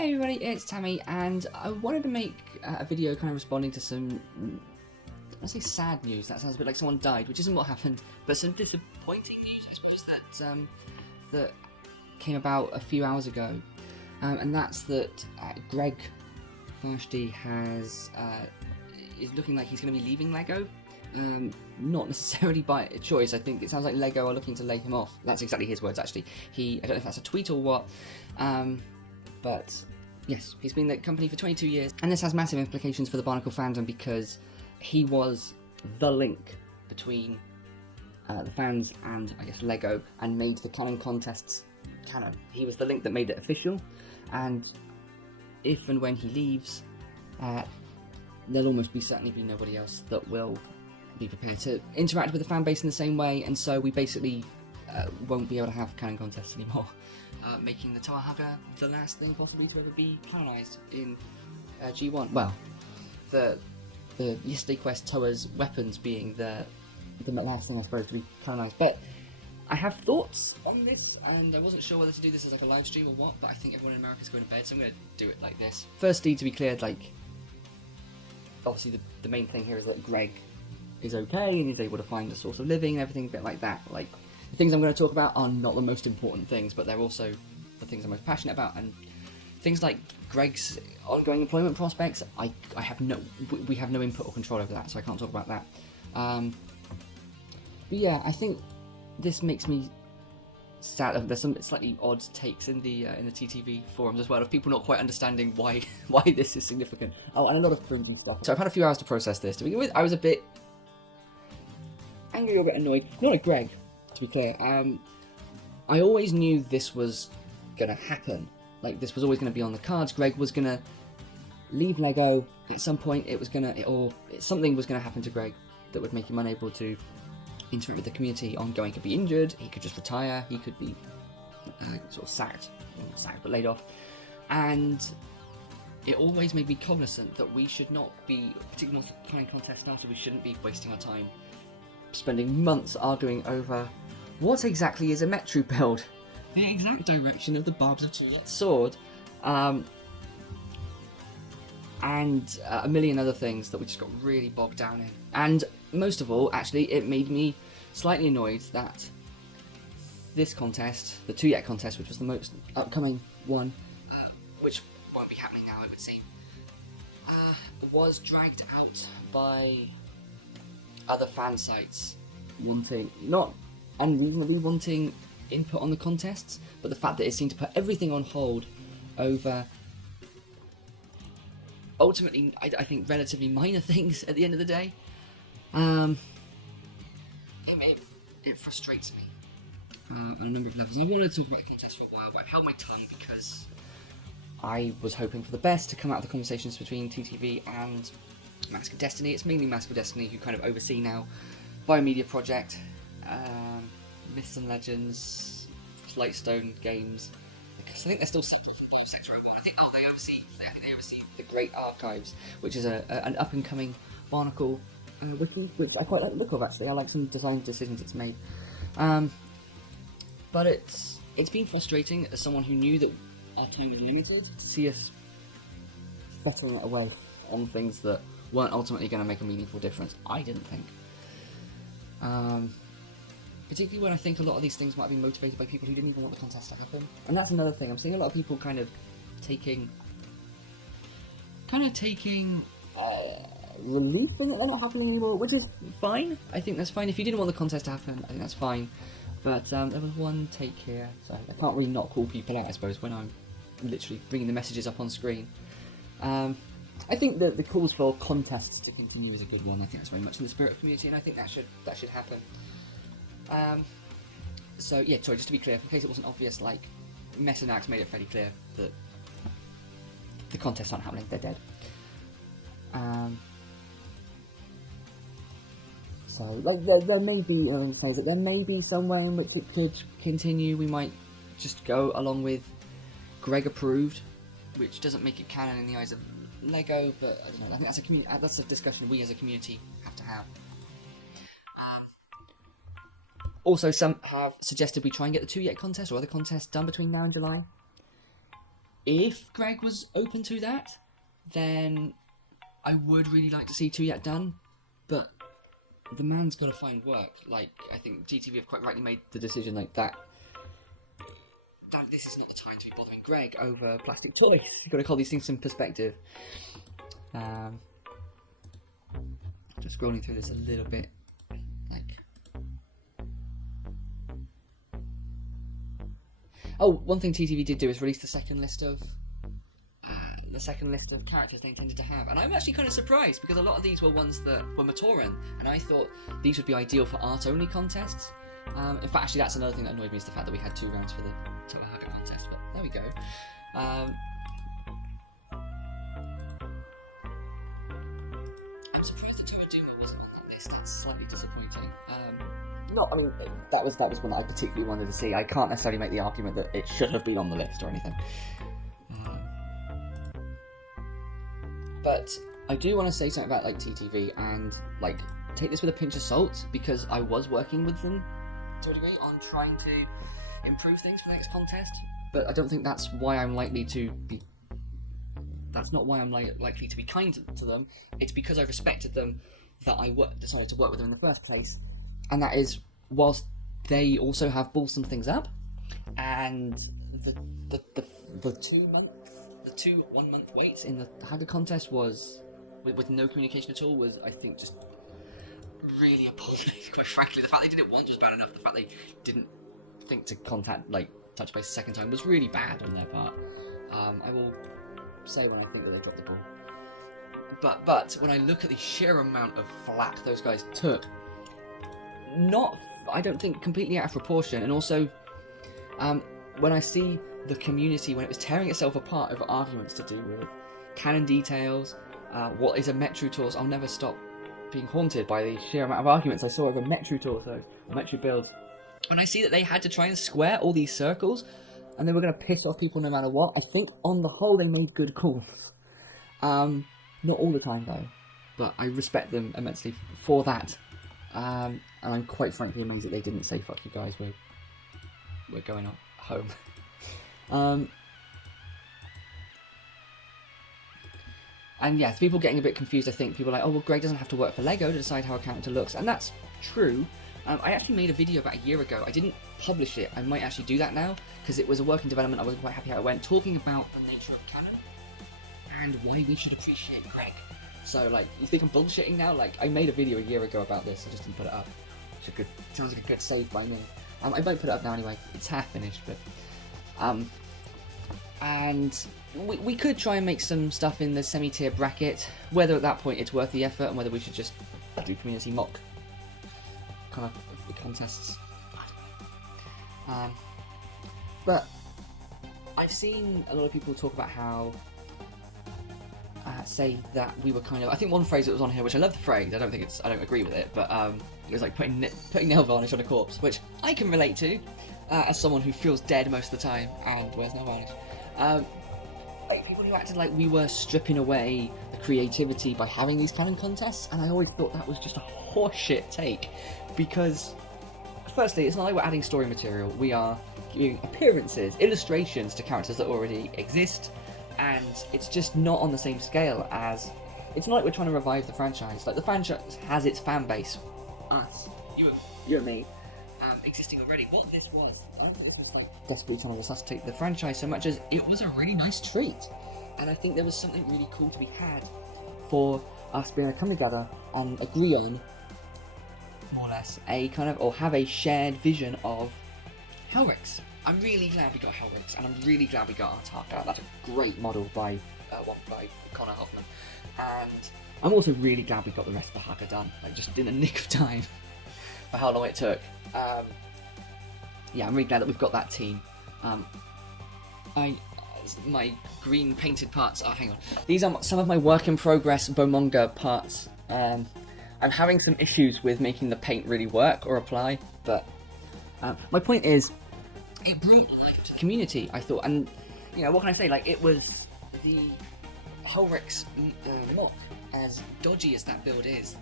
Hey everybody, it's Tammy, and I wanted to make a video kind of responding to some, I say sad news, that sounds a bit like someone died, which isn't what happened, but some disappointing news, I suppose, that came about a few hours ago, and that's that Greg Farshdi is looking like he's going to be leaving LEGO. Not necessarily by choice. I think it sounds like LEGO are looking to lay him off. That's exactly his words, actually. I don't know if that's a tweet or what, but yes, he's been at the company for 22 years, and this has massive implications for the Bionicle fandom because he was the link between the fans and, I guess, LEGO, and made the Canon contests canon. He was the link that made it official, and if and when he leaves, there'll almost certainly be nobody else that will be prepared to interact with the fan base in the same way, and so we basically won't be able to have Canon contests anymore, making the Tower Hugger the last thing possibly to ever be canonised in G1. Well, the Yesterday Quest Toa's weapons being the last thing I suppose to be canonised. But I have thoughts on this, and I wasn't sure whether to do this as like a live stream or what, but I think everyone in America is going to bed, so I'm going to do it like this. Firstly, to be clear, like, obviously the main thing here is that Greg is okay and he's able to find a source of living and everything, a bit like that. Like, the things I'm going to talk about are not the most important things, but they're also the things I'm most passionate about, and things like Greg's ongoing employment prospects, we have no input or control over that, so I can't talk about that. But yeah, I think this makes me sad. There's some slightly odd takes in the TTV forums as well, of people not quite understanding why this is significant. Oh, and a lot of films and stuff. So I've had a few hours to process this. To begin with, I was a bit angry or a bit annoyed. Not at Greg, to be clear. I always knew this was gonna happen. Like, this was always gonna be on the cards. Greg was gonna leave LEGO at some point. Something was gonna happen to Greg that would make him unable to interact with the community ongoing. He could be injured, he could just retire, he could be sort of sacked, but laid off. And it always made me cognizant that we should not be, particularly multi-playing contest starter, we shouldn't be wasting our time spending months arguing over what exactly is a Metru build, the exact direction of the barbs of Juliet's sword, and a million other things that we just got really bogged down in. And most of all, actually, it made me slightly annoyed that this contest, the 2-Yet contest, which was the most upcoming one, which won't be happening now, it would seem, was dragged out by other fan sites not unreasonably wanting input on the contests, but the fact that it seemed to put everything on hold over ultimately, I think, relatively minor things at the end of the day. It frustrates me on a number of levels. I wanted to talk about the contest for a while, but I held my tongue because I was hoping for the best to come out of the conversations between TTV and Mask of Destiny. It's mainly Mask of Destiny who kind of oversee now Biomedia Project, Myths and Legends, Lightstone Games. Because I think they're still separate from Biosector at one. I think they oversee the Great Archives, which is an up and coming Barnacle wiki, which I quite like the look of, actually. I like some design decisions it's made. But it's been frustrating as someone who knew that our time was limited to see us fettling away on things that weren't ultimately going to make a meaningful difference. I didn't think. Particularly when I think a lot of these things might have been motivated by people who didn't even want the contest to happen. And that's another thing. I'm seeing a lot of people kind of taking relief in it they're not happening anymore, which is fine. I think that's fine. If you didn't want the contest to happen, I think that's fine. But there was one take here, so I can't really not call people out, I suppose, when I'm literally bringing the messages up on screen. I think that the calls for contests to continue is a good one. I think that's very much in the spirit of the community, and I think that should happen. So yeah, sorry, just to be clear, in case it wasn't obvious, like, MNOG made it fairly clear that the contests aren't happening, they're dead. So, like, there may be, there may be some way in which it could continue. We might just go along with Greg approved, which doesn't make it canon in the eyes of LEGO, but I don't know. I think that's a discussion we as a community have to have. Also, some have suggested we try and get the 2-Yet contest or other contests done between now and July. if Greg was open to that, then I would really like to see 2 yet done, but the man's got to find work. Like, I think GTV have quite rightly made the decision like that. This is not the time to be bothering Greg over plastic toys. You've got to call these things in perspective. Just scrolling through this a little bit, like. Oh, one thing TTV did do is release the second list of characters they intended to have, and I'm actually kind of surprised because a lot of these were ones that were Matoran, and I thought these would be ideal for art-only contests. In fact, actually, that's another thing that annoyed me is the fact that we had 2 rounds for the Telehaga contest. But there we go. I'm surprised that Toraduma wasn't on that list. That's slightly disappointing. I mean, that was one that I particularly wanted to see. I can't necessarily make the argument that it should have been on the list or anything. But I do want to say something about like TTV and like take this with a pinch of salt, because I was working with them to a degree on trying to improve things for the next contest. But I don't think that's why I'm likely to be. That's not why I'm likely to be kind to them. It's because I respected them that I decided to work with them in the first place. And that is, whilst they also have ballsed some things up, and the 2 1-month waits in the Haga contest was, with no communication at all, was, I think, just really appalling. Quite frankly, the fact they did it once was bad enough. The fact they didn't think to touch base a second time was really bad on their part. I will say when I think that they dropped the ball. But when I look at the sheer amount of flack those guys took, I don't think completely out of proportion, and also when I see the community when it was tearing itself apart over arguments to do with canon details, what is a Metru torso. I'll never stop being haunted by the sheer amount of arguments I saw over Metru torsos, or Metru builds. When I see that they had to try and square all these circles, and they were going to piss off people no matter what, I think on the whole they made good calls. Not all the time though, but I respect them immensely for that. And I'm quite frankly amazed that they didn't say "fuck you guys, we're going home." And yes, people getting a bit confused. I think people are like, oh well, Greg doesn't have to work for LEGO to decide how a character looks, and that's true. I actually made a video about a year ago. I didn't publish it. I might actually do that now because it was a work in development. I wasn't quite happy how it went, talking about the nature of canon and why we should appreciate Greg. So, like, you think I'm bullshitting now? Like, I made a video a year ago about this. I just didn't put it up. Sounds like a good save by me. I might put it up now anyway. It's half finished, but and we could try and make some stuff in the semi-tier bracket. Whether at that point it's worth the effort, and whether we should just do community mock kind of the contests. But I've seen a lot of people talk about how say that we were kind of. I think one phrase that was on here, which I love the phrase. I don't agree with it, but it was like putting nail varnish on a corpse, which I can relate to as someone who feels dead most of the time and wears nail varnish. Like people who acted like we were stripping away the creativity by having these canon contests, and I always thought that was just a horseshit take, because firstly, it's not like we're adding story material. We are giving appearances, illustrations to characters that already exist, and it's just not on the same scale as. It's not like we're trying to revive the franchise. Like, the franchise has its fan base, us, you and me, existing already. What this was, desperately trying to resuscitate the franchise so much as it was a really nice treat, and I think there was something really cool to be had for us being able to come together and agree on, more or less, a kind of, or have a shared vision of Hellrix. I'm really glad we got Hellrix, and I'm really glad we got Artaka. That's a great model by Connor Hoffman, and I'm also really glad we got the rest of the Haga done, like just in the nick of time for how long it took. Yeah, I'm really glad that we've got that team. My green painted parts. Oh, hang on. These are some of my work in progress Bomonga parts. I'm having some issues with making the paint really work or apply, but my point is, it brought life to the community, I thought, and you know, what can I say? Like, it was the Hellrix mock, as dodgy as that build is.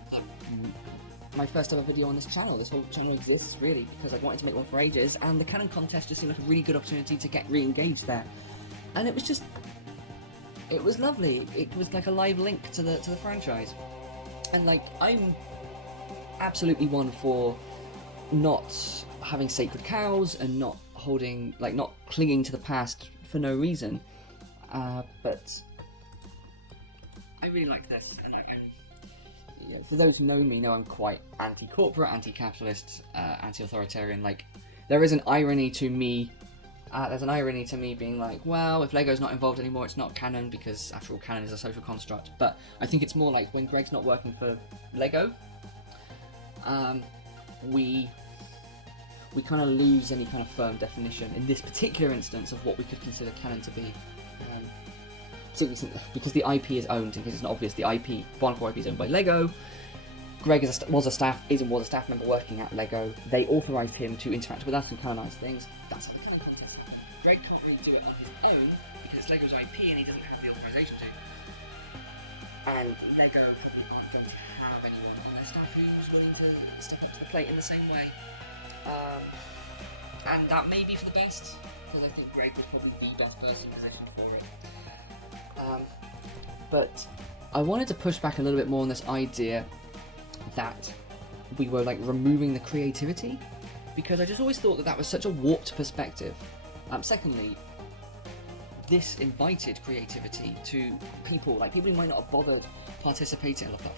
My first ever video on this channel. This whole channel exists really because I wanted to make one for ages, and the canon contest just seemed like a really good opportunity to get re-engaged there. and it was lovely. It was like a live link to the franchise, and like I'm absolutely one for not having sacred cows and not clinging to the past for no reason. But I really like this, and for those who know me, know I'm quite anti-corporate, anti-capitalist, anti-authoritarian. Like, there is an irony to me. There's an irony to me being like, well, if Lego's not involved anymore, it's not canon, because after all, canon is a social construct. But I think it's more like when Greg's not working for Lego, we kind of lose any kind of firm definition in this particular instance of what we could consider canon to be. Because the IP is owned, in case it's not obvious, the IP, Bionicle IP is owned by Lego. Greg was a staff member working at Lego. They authorised him to interact with us and canonise things. That's how the canon context. Greg can't really do it on his own because Lego's IP and he doesn't have the authorisation to. And Lego probably aren't going to have anyone on their staff who's willing to step up to the plate in the same way. And that may be for the best, because I think Greg was probably the best person positioned for it. But I wanted to push back a little bit more on this idea that we were like removing the creativity, because I just always thought that was such a warped perspective. Secondly, this invited creativity to people who might not have bothered participating. I love that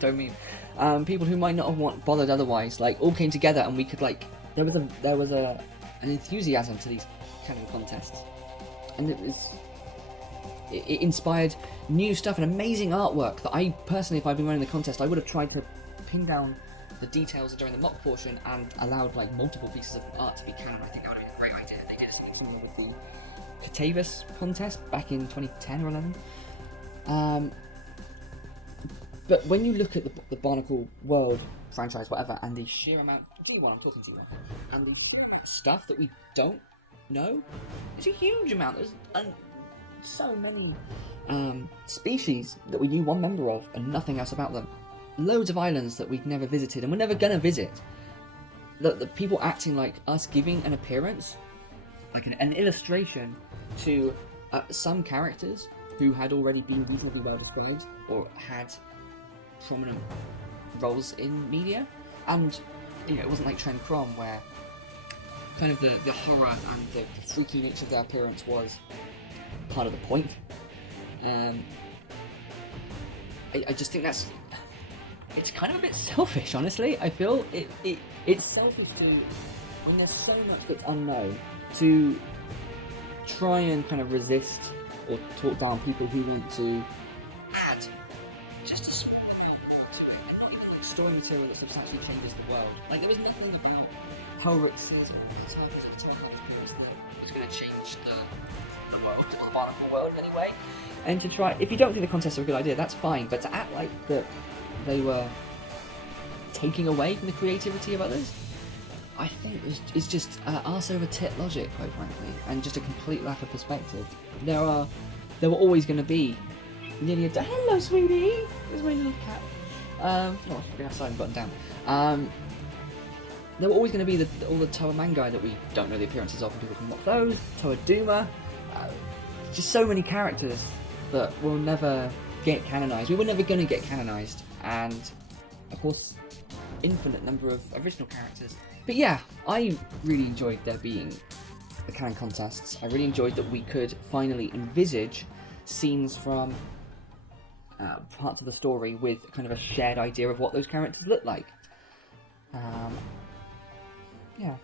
Frodo meme. People who might not have bothered otherwise, all came together, and we could there was an enthusiasm to these kind of contests, and it inspired new stuff and amazing artwork that I personally, if I'd been running the contest, I would have tried to pin down the details during the mock portion and allowed multiple pieces of art to be canon. I think that would have been a great idea. They did something similar with the Catavus contest back in 2010 or 11. But when you look at the Bionicle World franchise, whatever, and the sheer amount, G1, I'm talking G1, and the stuff that we don't know, it's a huge amount. There's so many species that we knew one member of and nothing else about them. Loads of islands that we'd never visited and we're never gonna visit. The people acting like us, giving an appearance, like an illustration to some characters who had already been reasonably well described or had prominent roles in media. And it wasn't like Tren Crom, where kind of the horror and the freaky nature of their appearance was part of the point. I just think it's kind of a bit selfish, honestly. I feel it's selfish when there's so much that's unknown, to try and kind of resist or talk down people who want to add just a small amount to it, and not even story material that substantially changes the world. There was nothing about Helrich says that was going to change the world, the Bionicle world in any way. And to try, if you don't think the contests are a good idea, that's fine, but to act like that they were taking away from the creativity of others, I think is just arse over tit logic, quite frankly, and just a complete lack of perspective. There were always going to be nearly hello, sweetie. There's my little cat. Oh, I'm gonna have silent button down. There were always going to be all the Toa Mangai that we don't know the appearances of, and people can mock those. Toa Duma. Just so many characters that will never get canonized. We were never going to get canonized, and of course, infinite number of original characters. But yeah, I really enjoyed there being the canon contests. I really enjoyed that we could finally envisage scenes from parts of the story with kind of a shared idea of what those characters look like. Yeah.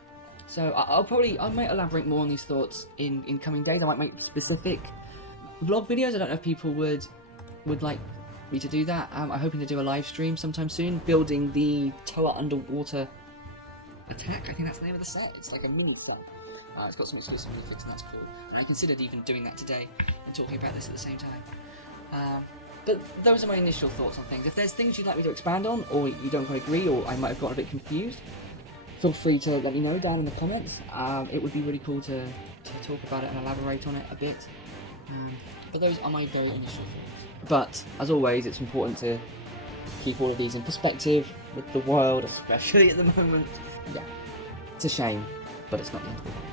So I might elaborate more on these thoughts in coming days. I might make specific vlog videos. I don't know if people would like me to do that. I'm hoping to do a live stream sometime soon, building the Toa underwater attack. I think that's the name of the set. It's like a mini set. It's got some exclusive effects, and that's cool. And I considered even doing that today and talking about this at the same time. But those are my initial thoughts on things. If there's things you'd like me to expand on, or you don't quite agree, or I might have gotten a bit confused, feel free to let me know down in the comments. It would be really cool to talk about it and elaborate on it a bit. But those are my very initial thoughts. But, as always, it's important to keep all of these in perspective with the world, especially at the moment. Yeah, it's a shame, but it's not the end of the world.